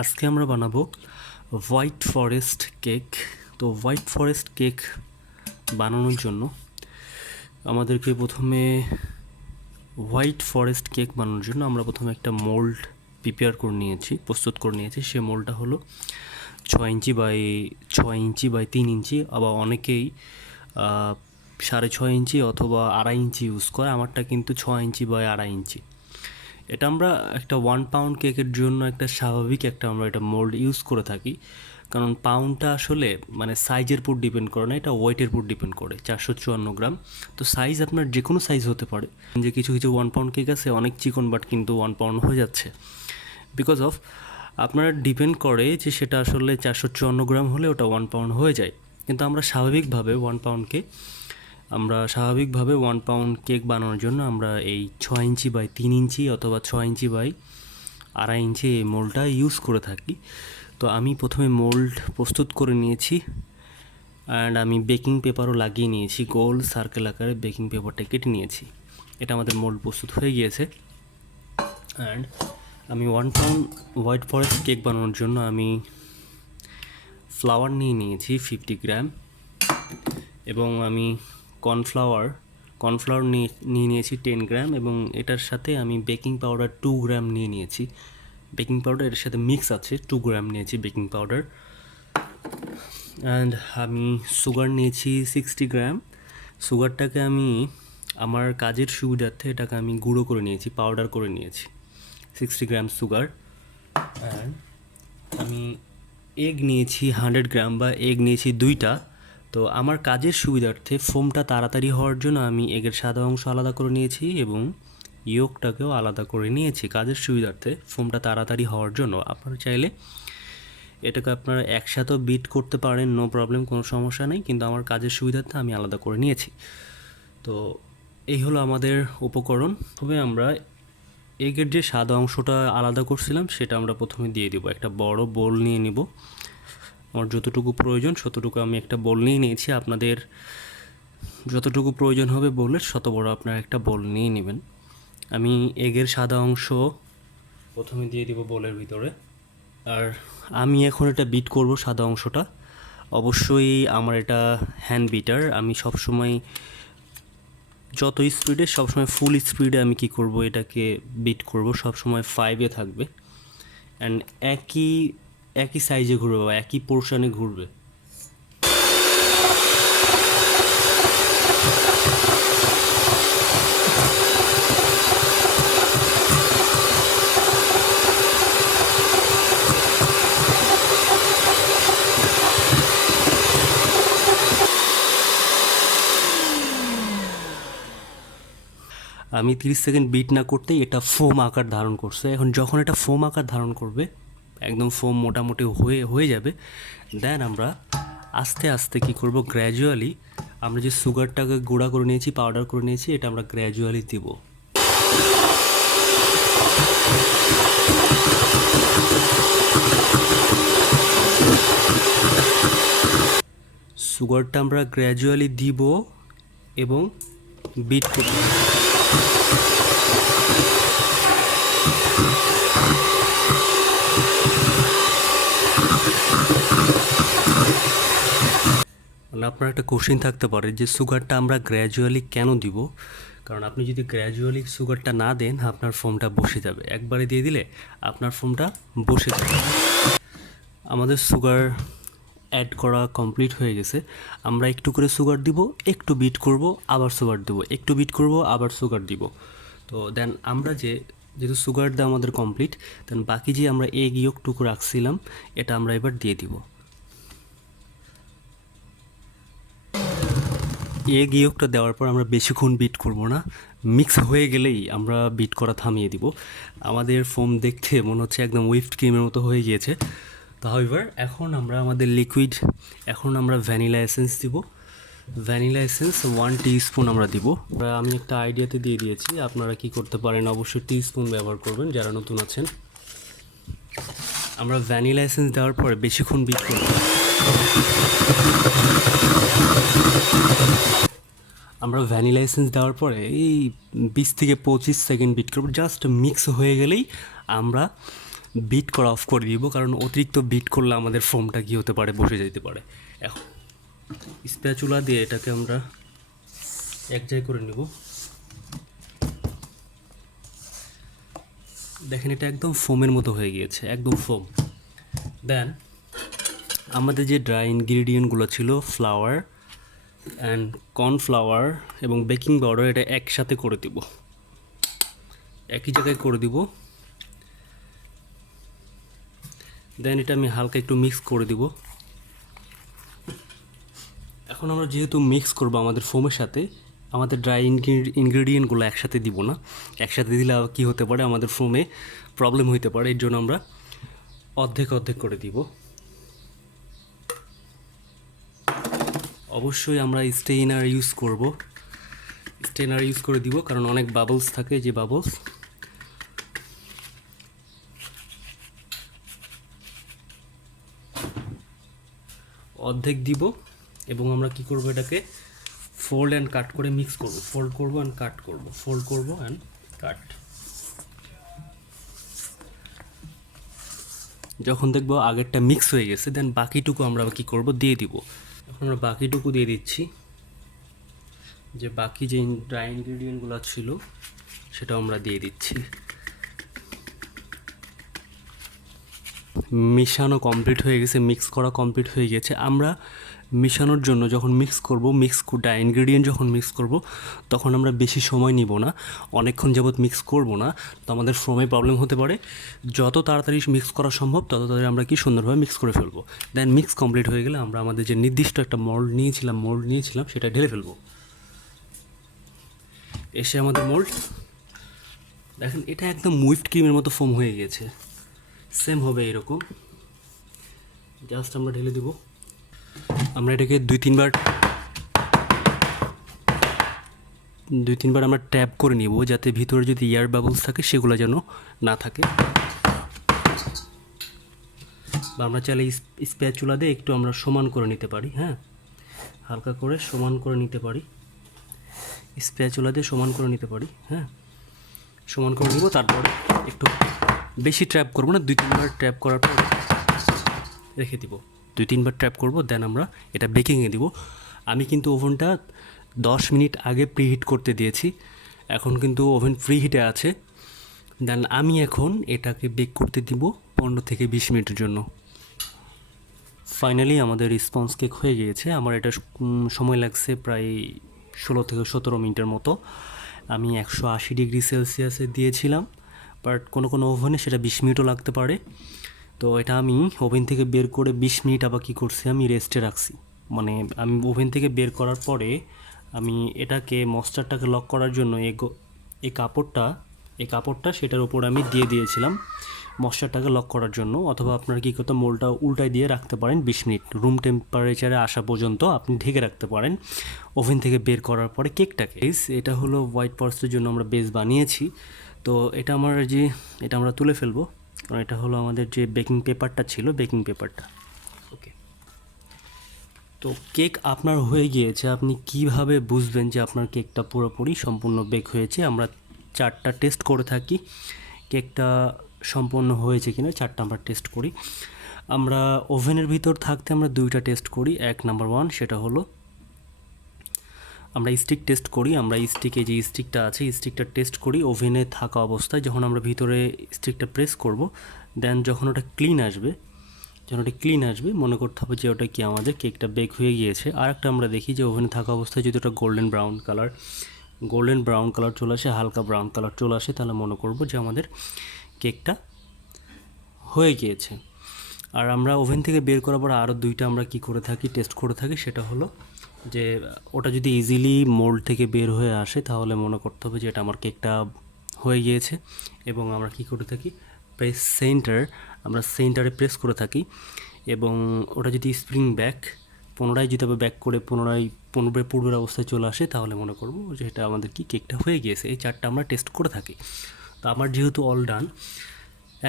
আজকে আমরা বানাবো হোয়াইট ফরেস্ট কেক। তো হোয়াইট ফরেস্ট কেক বানানোর জন্য আমাদেরকে প্রথমে আমরা প্রথমে একটা মোল্ড প্রস্তুত করে নিয়েছি। সে মোল্ডটা হলো 6 ইঞ্চি বাই 3 ইঞ্চি, আবার অনেকেই 6.5 ইঞ্চি অথবা 2.5 ইঞ্চি ইউজ করে। আমারটা কিন্তু 6 ইঞ্চি বাই 2.5 ইঞ্চি। এটা আমরা একটা 1 পাউন্ড কেকের জন্য একটা স্বাভাবিক আমরা এটা মোল্ড ইউজ করে থাকি, কারণ পাউন্ডটা আসলে মানে সাইজের উপর ডিপেন্ড করে না, এটা ওয়েটের উপর ডিপেন্ড করে। 454 গ্রাম। তো সাইজ আপনার যে কোনো সাইজ হতে পারে। যে কিছু কিছু 1 পাউন্ড কেক আছে অনেক চিকন, বাট কিন্তু 1 পাউন্ড হয়ে যাচ্ছে বিকজ অফ আপনার ডিপেন্ড করে যে সেটা আসলে 454 গ্রাম হলে ওটা 1 পাউন্ড হয়ে যায়। কিন্তু আমরা স্বাভাবিকভাবে 1 পাউন্ড কেক বানানোর জন্য আমরা এই 6 ইঞ্চি বাই 3 ইঞ্চি অথবা 6 ইঞ্চি বাই 2.5 ইঞ্চি এই মোল্ডটা ইউজ করে থাকি। তো আমি প্রথমে মোল্ড প্রস্তুত করে নিয়েছি অ্যান্ড আমি বেকিং পেপারও লাগিয়ে নিয়েছি, গোল সার্কেল আকারে বেকিং পেপারটা কেটে নিয়েছি। এটা আমাদের মোল্ড প্রস্তুত হয়ে গিয়েছে। অ্যান্ড আমি 1 পাউন্ড হোয়াইট ফরেস্ট কেক বানানোর জন্য আমি ফ্লাওয়ার নিয়ে নিয়েছি 50 গ্রাম, এবং আমি কর্নফ্লাওয়ার নিয়ে নিয়েছি 10 গ্রাম, এবং এটার সাথে আমি বেকিং পাউডার 2 গ্রাম নিয়ে নিয়েছি। বেকিং পাউডার এর সাথে মিক্স আছে, 2 গ্রাম নিয়েছি বেকিং পাউডার। অ্যান্ড আমি সুগার নিয়েছি 60 গ্রাম। সুগারটাকে আমি আমার কাজের সুবিধার্থে এটাকে আমি গুঁড়ো করে নিয়েছি, পাউডার করে নিয়েছি 60 গ্রাম সুগার। অ্যান্ড আমি এগ নিয়েছি 100 গ্রাম, বা এগ নিয়েছি 2টা। তো আমার কাজের সুবিধার্থে ফোমটা তাড়াতাড়ি হওয়ার জন্য আমি এগের সাদা অংশ আলাদা করে নিয়েছি এবং ইয়োগটাকেও আলাদা করে নিয়েছি কাজের সুবিধার্থে, ফোমটা তাড়াতাড়ি হওয়ার জন্য। আপনারা চাইলে এটাকে আপনারা একসাথেও বিট করতে পারেন, নো প্রবলেম, কোনো সমস্যা নেই, কিন্তু আমার কাজের সুবিধার্থে আমি আলাদা করে নিয়েছি। তো এই হলো আমাদের উপকরণ। তবে আমরা এগের যে সাদা অংশটা আলাদা করছিলাম সেটা আমরা প্রথমে দিয়ে দেবো। একটা বড় বোল নিয়ে নিব, আমার যতটুকু প্রয়োজন ততটুকু আমি একটা বোল নিয়ে নিয়েছি। আপনাদের যতটুকু প্রয়োজন হবে বোলের তত বড় আপনারা একটা বোল নিয়ে নেবেন। আমি এগের সাদা অংশ প্রথমে দিয়ে দিব বোলের ভিতরে, আর আমি এখন এটা বিট করব সাদা অংশটা। অবশ্যই আমার এটা হ্যান্ড বিটার, আমি সবসময় যত স্পিডে সবসময় ফুল স্পিডে আমি কি করব এটাকে বিট করব, সবসময় 5-এ থাকবে অ্যান্ড একই সাইজে ঘুরবে বা একই পোর্শনে ঘুরবে। আমি 30 সেকেন্ড বিট না করতেই এটা ফোম আকার ধারণ করছে। এখন যখন এটা ফোম আকার ধারণ করবে, একদম ফোম মোটামুটি হয়ে যাবে, দেন আমরা আস্তে আস্তে কী করব, গ্র্যাজুয়ালি আমরা যে সুগারটাকে গুঁড়া করে নিয়েছি, পাউডার করে নিয়েছি, এটা আমরা গ্র্যাজুয়ালি দিব। সুগারটা আমরা গ্র্যাজুয়ালি দিব এবং বিট করব। মানে আপনার একটা কোশ্চেন থাকতে পারে যে সুগারটা আমরা গ্র্যাজুয়ালি কেন দিব, কারণ আপনি যদি গ্র্যাজুয়ালি সুগারটা না দেন আপনার ফোমটা বসে যাবে, একবারে দিয়ে দিলে আপনার ফোমটা বসে যাবে। আমাদের সুগার অ্যাড করা কমপ্লিট হয়ে গেছে। আমরা একটু করে সুগার দিব, একটু বিট করব, আবার সুগার দিব, একটু বিট করব, আবার সুগার দিব। তো দেন আমরা যেহেতু সুগার দেওয়া আমাদের কমপ্লিট, দেন বাকি যে আমরা এগ ইয়োগটুকু রাখছিলাম এটা আমরা এবার দিয়ে দিব। এগ ইয়োগটা দেওয়ার পর আমরা বেশিক্ষণ বিট করব না, মিক্স হয়ে গেলেই আমরা বিট করা থামিয়ে দিব। আমাদের ফোম দেখতে মনে হচ্ছে একদম হুইপড ক্রিমের মতো হয়ে গিয়েছে। হাউএভার এখন আমরা ভ্যানিলা এসেন্স দিব। ভ্যানিলা এসেন্স 1 টিস্পুন আমরা দিব। আমি একটা আইডিয়াতে দিয়ে দিয়েছি, আপনারা কি করতে পারেন, অবশ্যই টিস্পুন ব্যবহার করবেন যারা নতুন আছেন। আমরা ভ্যানিলা এসেন্স দেওয়ার পরে বেশিক্ষণ বিট করব। আমরা ভ্যানিলা এসেন্স দেওয়ার পরে এই 20 থেকে 25 সেকেন্ড বিট করব। জাস্ট মিক্স হয়ে গেলেই আমরা বিট করা অফ করে দিব, কারণ অতিরিক্ত বিট করলে আমাদের ফোমটা কী হতে পারে, বসে যেতে পারে। এখন স্প্যাচুলা দিয়ে এটাকে আমরা এক জায়গায় করে নিব। দেখেন এটা একদম ফোমের মতো হয়ে গিয়েছে, একদম ফোম। দেন আমাদের যে ড্রাই ইনগ্রিডিয়েন্টগুলো ছিল, ফ্লাওয়ার অ্যান্ড কর্নফ্লাওয়ার এবং বেকিং পাউডার, এটা একসাথে করে দিব, একই জায়গায় করে দিব। দেন এটা আমি হালকা একটু মিক্স করে দিব। এখন আমরা যেহেতু মিক্স করবো আমাদের ফোমের সাথে, আমাদের ড্রাই ইনগ্রিডিয়েন্টগুলো একসাথে দিব না। একসাথে দিলে কী হতে পারে, আমাদের ফোমে প্রবলেম হইতে পারে। এর জন্য আমরা অর্ধেক অর্ধেক করে দিব। অবশ্যই আমরা স্টেইনার ইউজ করব, স্টেইনার ইউজ করে দিব, কারণ অনেক বাবলস থাকে, যে বাবলস। অর্ধেক দিব এবং আমরা কি করব, এটাকে ফোল্ড অ্যান্ড কাট করে মিক্স করব। ফোল্ড করব অ্যান্ড কাট করব, ফোল্ড করব অ্যান্ড কাট। যখন দেখবো আগেরটা মিক্স হয়ে গেছে, দেন বাকিটুকু আমরা কি করব, দিয়ে দিব। এখন আমরা বাকিটুকু দিয়ে দিচ্ছি, যে বাকি যে ড্রাই ইনগ্রিডিয়েন্টগুলো ছিল সেটাও আমরা দিয়ে দিচ্ছি। মিশানো কমপ্লিট হয়ে গেছে, মিক্স করা কমপ্লিট হয়ে গেছে। আমরা মিশানোর জন্য যখন মিক্স করব, ড্রাই ইনগ্রিডিয়েন্ট যখন মিক্স করব, তখন আমরা বেশি সময় নিব না, অনেকক্ষণ যাবত মিক্স করব না, তো আমাদের ফোমে প্রবলেম হতে পারে। যত তাড়াতাড়ি মিক্স করা সম্ভব তত তাড়াতাড়ি আমরা কি সুন্দরভাবে মিক্স করে ফেলবো। দেন মিক্স কমপ্লিট হয়ে গেলে আমরা আমাদের যে নির্দিষ্ট একটা মোল্ড নিয়েছিলাম সেটা ঢেলে ফেলবো। এসে আমাদের মোল্ড দেখেন, এটা একদম হুইপড ক্রিমের মতো ফোম হয়ে গেছে। সেম হবে এরকম, জাস্ট আমরা ঢেলে দেব। আমরা এটাকে দুই তিনবার আমরা ট্যাপ করে নিব, যাতে ভিতরে যদি এয়ার বাবলস থাকে সেগুলো যেন না থাকে। বা আমরা চাইলে স্প্যাচুলা দিয়ে একটু আমরা সমান করে নিতে পারি। হ্যাঁ, হালকা করে সমান করে নিতে পারি, স্প্যাচুলা দিয়ে সমান করে নিতে পারি। হ্যাঁ, সমান করে নিব। তারপরে একটু বেশি ট্র্যাপ করবো না, 2-3বার ট্র্যাপ করার পর রেখে দিব। 2-3বার ট্র্যাপ করব, দেন আমরা এটা বেকিংয়ে দিব। আমি কিন্তু ওভেনটা 10 মিনিট আগে প্রিহিট করতে দিয়েছি, এখন কিন্তু ওভেন ফ্রি হিটে আছে। দেন আমি এখন এটাকে বেক করতে দিব 15 থেকে 20 মিনিটের জন্য। ফাইনালি আমাদের স্পঞ্জ কেক হয়ে গিয়েছে। আমার এটা সময় লাগছে প্রায় 16 থেকে 17 মিনিটের মতো। আমি 180 ডিগ্রি সেলসিয়াসে দিয়েছিলাম, বাট কোনো ওভেনে সেটা 20 মিনিটও লাগতে পারে। তো এটা আমি ওভেন থেকে বের করে 20 মিনিট আবার কী করছি, আমি রেস্টে রাখছি। মানে আমি ওভেন থেকে বের করার পরে আমি এটাকে ময়েশ্চারটাকে লক করার জন্য এই কাপড়টা সেটার উপর আমি দিয়ে দিয়েছিলাম ময়েশ্চারটাকে লক করার জন্য। অথবা আপনারা কী করতে, মোলটা উল্টায় দিয়ে রাখতে পারেন 20 মিনিট, রুম টেম্পারেচারে আসা পর্যন্ত আপনি ঢেকে রাখতে পারেন ওভেন থেকে বের করার পরে কেকটাকে। এটা হলো হোয়াইট ফরেস্টের জন্য আমরা বেস বানিয়েছি। তো এটা আমরা তুলে ফেলবো, কারণ এটা হলো আমাদের যে বেকিং পেপারটা ছিল, বেকিং পেপারটা। ওকে, তো কেক আপনার হয়ে গিয়েছে। আপনি কিভাবে বুঝবেন যে আপনার কেকটা পুরোপুরি সম্পূর্ণ বেক হয়েছে? আমরা 4টা টেস্ট করে থাকি কেকটা সম্পূর্ণ হয়েছে কিনা। 4টা আমরা টেস্ট করি। আমরা ওভেনের ভিতর থাকতে আমরা 2টা টেস্ট করি। নাম্বার 1 সেটা হলো আমরা স্টিক টেস্ট করি। আমরা স্টিকে যে স্টিকটা আছে, স্টিকটা টেস্ট করি ওভেনে থাকা অবস্থায়। যখন আমরা ভিতরে স্টিকটা প্রেস করব, দেন যখন ওটা ক্লিন আসবে, মনে করতে হবে যে ওটা কি আমাদের কেকটা বেক হয়ে গিয়েছে। আর একটা আমরা দেখি যে ওভেনে থাকা অবস্থায় যদি ওটা গোল্ডেন ব্রাউন কালার চলে আসে, হালকা ব্রাউন কালার চলে আসে, তাহলে মনে করব যে আমাদের কেকটা হয়ে গিয়েছে। আর আমরা ওভেন থেকে বের করার পর আরও 2টা আমরা টেস্ট করে থাকি। সেটা হলো যে ওটা যদি ইজিলি মোল্ড থেকে বের হয়ে আসে, তাহলে মনে করতে হবে যে এটা আমার কেকটা হয়ে গিয়েছে। এবং আমরা কী করে থাকি, আমরা সেন্টারে প্রেস করে থাকি। এবং ওটা যদি স্প্রিং ব্যাক পুনরায় যদি ব্যাক করে পুনরায় পূর্বের অবস্থায় চলে আসে, তাহলে মনে করব যে এটা আমাদের কেকটা হয়ে গিয়েছে। এই 4টা আমরা টেস্ট করে থাকি। তো আমার যেহেতু অল ডান,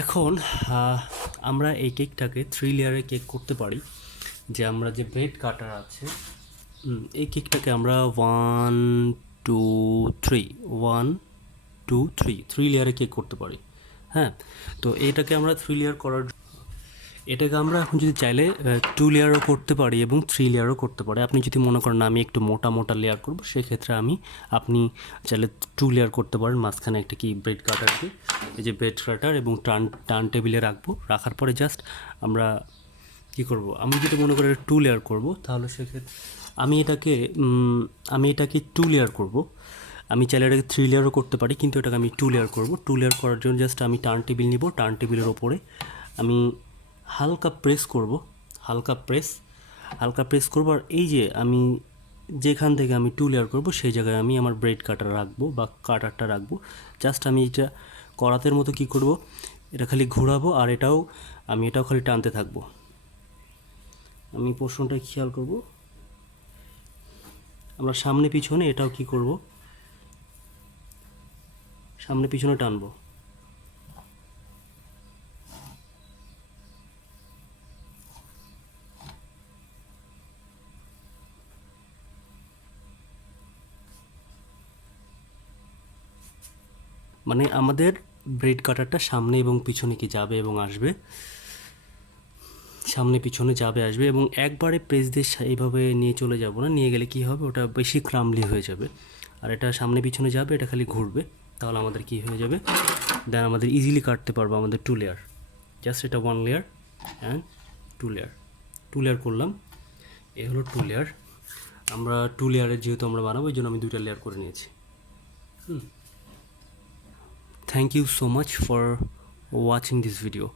এখন আমরা এই কেকটাকে 3 লেয়ারে কেক করতে পারি। যে আমরা যে ব্রেড কাটার আছে, এই কেকটাকে আমরা 1 2 3 3 লেয়ারে কেক করতে পারি। হ্যাঁ, তো এটাকে আমরা 3 লেয়ার করার, এটাকে আমরা এখন যদি চাইলে 2 লেয়ারও করতে পারি এবং 3 লেয়ারও করতে পারি। আপনি যদি মনে করেন আমি একটু মোটা মোটা লেয়ার করব, সেক্ষেত্রে আপনি চাইলে 2 লেয়ার করতে পারেন। মাঝখানে একটা কি ব্রেড কাটার দিয়ে, এই যে ব্রেড কাটার, এবং টার্ন টেবিলে রাখবো। রাখার পরে জাস্ট আমরা কী করব, আমি যদি মনে করি 2 লেয়ার করব, তাহলে সেক্ষেত্রে আমি এটাকে 2 লেয়ার করব। আমি চাইলে এটাকে 3 লেয়ারও করতে পারি, কিন্তু এটাকে আমি 2 লেয়ার করব। 2 লেয়ার করার জন্য জাস্ট আমি টার্ন টেবিল নিব, টার্ন টেবিলের ওপরে আমি হালকা প্রেস করব, হালকা প্রেস করব। আর এই যে আমি যেখান থেকে আমি 2 লেয়ার করব, সেই জায়গায় আমি আমার ব্রেড কাটার রাখবো বা কাটারটা রাখবো। জাস্ট আমি এটা করাতের মতো কি করব, এটা খালি ঘোরাবো, আর এটাও খালি টানতে থাকবো। আমি পোর্শনটা খেয়াল করব, আমরা সামনে পিছনে এটাও কি করব, সামনে পিছনে টানবো। মানে আমাদের ব্রেড কাটারটা সামনে এবং পিছনে কি যাবে এবং আসবে, সামনে পিছনে যাবে আসবে, এবং একবারে প্রেস দিয়ে এইভাবে নিয়ে চলে যাব না। নিয়ে গেলে কি হবে, ওটা বেশি ক্রামলি হয়ে যাবে। আর এটা সামনে পিছনে যাবে, এটা খালি ঘুরবে, তাহলে আমাদের কি হয়ে যাবে, দেন আমাদের ইজিলি কাটতে পারবো আমাদের 2 লেয়ার। জাস্ট এটা 1 লেয়ার অ্যান্ড 2 লেয়ার, 2 লেয়ার করলাম। এ হলো 2 লেয়ার। আমরা 2 লেয়ারের যেহেতু আমরা বানাবো, এই জন্য আমি 2টা লেয়ার করে নিয়েছি। Thank you so much for watching this video.